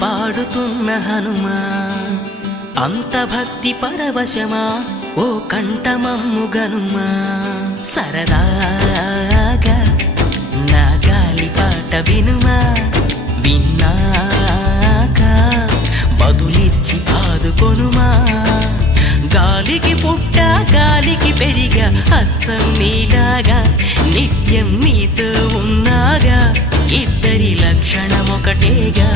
పాడుతున్న హనుమా అంత భక్తి పరవశమా ఓ కంఠమమ్ము గనుమా సరదాగా నా గాలి పాట వినుమా విన్నాక బదులిచ్చి ఆదుకొనుమా గాలికి పుట్ట గాలికి పెరిగా అచ్చం నీలాగా నిత్యం నీతో ఉన్నాగా ఇద్దరి లక్షణమొకటేగా